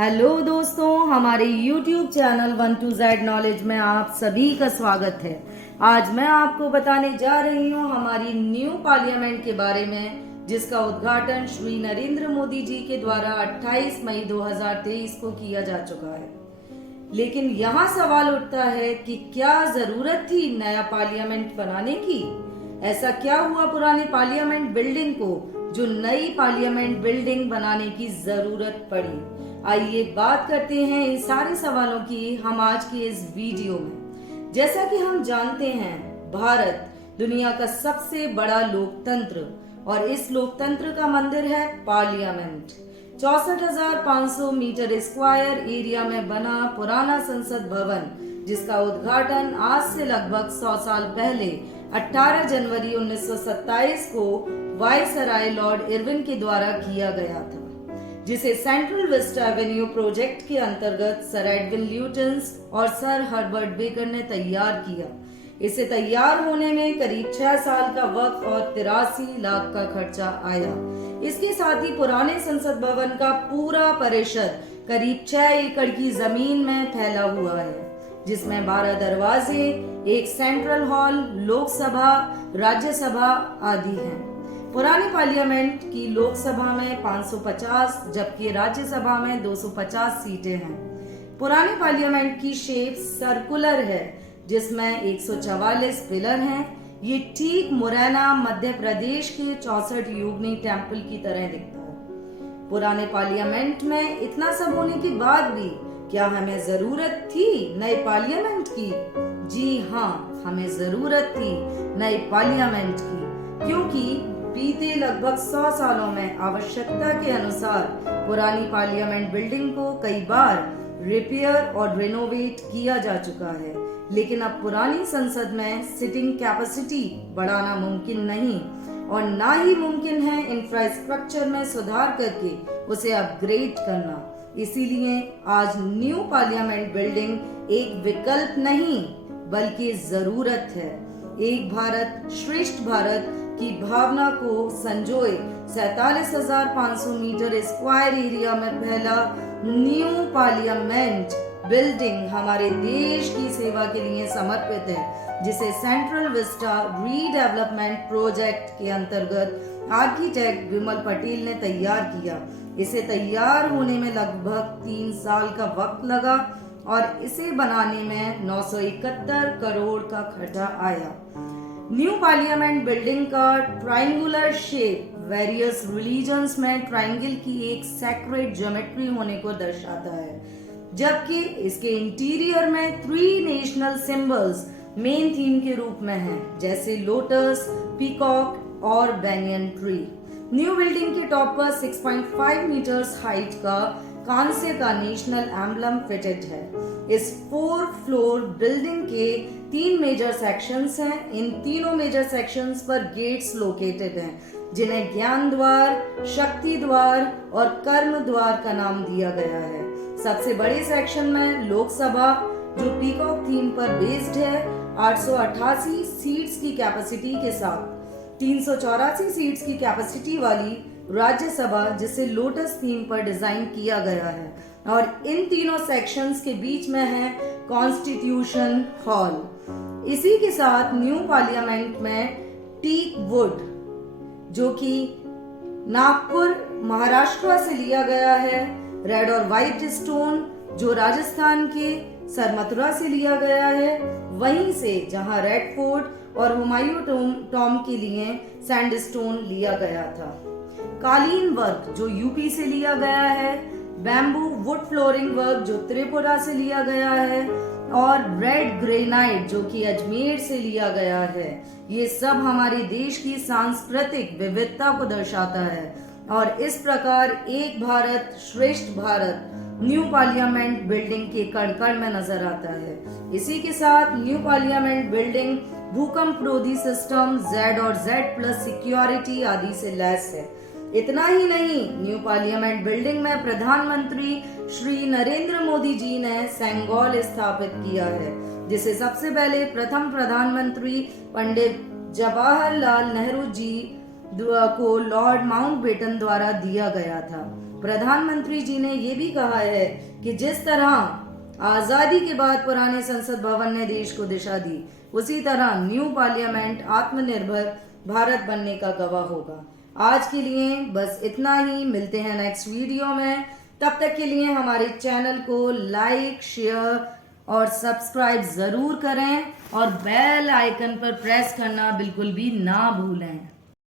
Hello दोस्तों, हमारे YouTube channel 1 to Z knowledge में आप सभी का स्वागत है। आज मैं आपको बताने जा रही हूँ हमारी न्यू पार्लियामेंट के बारे में, जिसका उद्घाटन श्री नरेंद्र मोदी जी के द्वारा 28 मई 2023 को किया जा चुका है। लेकिन यहाँ सवाल उठता है कि क्या जरूरत थी नया पार्लियामेंट बनाने की? ऐसा क्या हुआ पुरानी पार्लियामेंट बिल्डिंग को जो नई पार्लियामेंट बिल्डिंग बनाने की जरूरत पड़ी? आइए बात करते हैं इन सारे सवालों की हम आज के इस वीडियो में। जैसा कि हम जानते हैं, भारत दुनिया का सबसे बड़ा लोकतंत्र और इस लोकतंत्र का मंदिर है पार्लियामेंट। 64,500 मीटर स्क्वायर एरिया में बना पुराना संसद भवन, जिसका उद्घाटन आज से लगभग 100 साल पहले 18 जनवरी 1927 को वायसराय लॉर्ड इरविन के द्वारा किया गया था, जिसे सेंट्रल विस्टा एवेन्यू प्रोजेक्ट के अंतर्गत सर एडविन ल्यूटन्स और सर हर्बर्ट बेकर ने तैयार किया। इसे तैयार होने में करीब 6 साल का वक्त और 83 लाख का खर्चा आया। इसके साथ ही पुराने संसद भवन का पूरा परिसर करीब 6 एकड़ की जमीन में फैला हुआ है, जिसमें 12 दरवाजे, एक सेंट्रल हॉल, लोकसभा, राज्यसभा आदि हैं। पुरानी पार्लियामेंट की लोकसभा में 550 जबकि राज्यसभा में 250 सीटें हैं। पुरानी पार्लियामेंट की शेप सर्कुलर है, जिसमें 144 पिलर हैं। ये ठीक मुरैना मध्य प्रदेश के 64 युगनी टेम्पल की तरह दिखता है। पुराने पार्लियामेंट में इतना सब होने के बाद भी क्या हमें जरूरत थी नए पार्लियामेंट की? जी हाँ, हमें जरूरत थी नए पार्लियामेंट की, क्योंकि बीते लगभग 100 सालों में आवश्यकता के अनुसार पुरानी पार्लियामेंट बिल्डिंग को कई बार रिपेयर और रिनोवेट किया जा चुका है। लेकिन अब पुरानी संसद में सिटिंग कैपेसिटी बढ़ाना मुमकिन नहीं और ना ही मुमकिन है इंफ्रास्ट्रक्चर में सुधार करके उसे अपग्रेड करना। इसीलिए आज न्यू पार्लियामेंट बिल्डिंग एक विकल्प नहीं बल्कि जरूरत है। एक भारत श्रेष्ठ भारत की भावना को संजोए 47,500 मीटर स्क्वायर एरिया में फैला न्यू पार्लियामेंट बिल्डिंग हमारे देश की सेवा के लिए समर्पित है, जिसे सेंट्रल विस्टा रीडेवलपमेंट प्रोजेक्ट के अंतर्गत आर्किटेक्ट विमल पटेल ने तैयार किया। इसे तैयार होने में लगभग 3 साल का वक्त लगा और इसे बनाने में 971 करोड़ का खर्चा आया। न्यू पार्लियामेंट बिल्डिंग का ट्रायंगुलर शेप वेरियस रिलीजन्स में ट्रायंगल की एक सैक्रेड ज्योमेट्री होने को दर्शाता है, जबकि इसके इंटीरियर में 3 नेशनल सिंबल्स मेन थीम के रूप में हैं, जैसे लोटस, पीकॉक और बैनियन ट्री। न्यू बिल्डिंग के टॉप पर 6.5 मीटर्स हाइट का कांस्य का नेशनल एम्बलम फिटेड है। इस 4 फ्लोर बिल्डिंग के 3 मेजर सेक्शंस हैं। इन तीनों मेजर सेक्शंस पर गेट्स लोकेटेड हैं, जिन्हें ज्ञान द्वार, शक्ति द्वार और कर्म द्वार का नाम दिया गया है। सबसे बड़े सेक्शन में लोकसभा, जो पीकॉक थीम पर बेस्ड है, 888 सीट्स की कैपेसिटी के साथ 384 सीट्स की कैपेसिटी वाली राज्यसभा, जिसे लोटस थीम पर डिजाइन किया गया है, और इन तीनों सेक्शंस के बीच में है कॉन्स्टिट्यूशन हॉल। इसी के साथ न्यू पार्लियामेंट में टीक वुड, जो कि नागपुर महाराष्ट्र से लिया गया है, रेड और व्हाइट स्टोन जो राजस्थान के सरमथुरा से लिया गया है, वहीं से जहां रेड फोर्ट और हुमायूं टॉम के लिए सैंडस्टोन लिया गया था। कालीन वर्क जो यूपी से लिया गया है, बैम्बू वुड फ्लोरिंग वर्क जो त्रिपुरा से लिया गया है, और रेड ग्रेनाइट जो कि अजमेर से लिया गया है। ये सब हमारे देश की सांस्कृतिक विविधता को दर्शाता है और इस प्रकार एक भारत श्रेष्ठ भारत न्यू पार्लियामेंट बिल्डिंग के कण-कण में नजर आता है। इसी के साथ न्यू पार्लियामेंट बिल्डिंग भूकंप रोधी सिस्टम, Z और Z+ सिक्योरिटी आदि से लैस है। इतना ही नहीं, न्यू पार्लियामेंट बिल्डिंग में प्रधानमंत्री श्री नरेंद्र मोदी जी ने सेंगोल स्थापित किया है, जिसे सबसे पहले प्रथम प्रधानमंत्री पंडित जवाहरलाल नेहरू जी को लॉर्ड माउंटबेटन द्वारा दिया गया था। प्रधानमंत्री जी ने ये भी कहा है कि जिस तरह आजादी के बाद पुराने संसद भवन ने देश को दिशा दी, उसी तरह न्यू पार्लियामेंट आत्मनिर्भर भारत बनने का गवाह होगा। आज के लिए बस इतना ही, मिलते हैं नेक्स्ट वीडियो में। तब तक के लिए हमारे चैनल को लाइक, शेयर और सब्सक्राइब ज़रूर करें और बेल आइकन पर प्रेस करना बिल्कुल भी ना भूलें।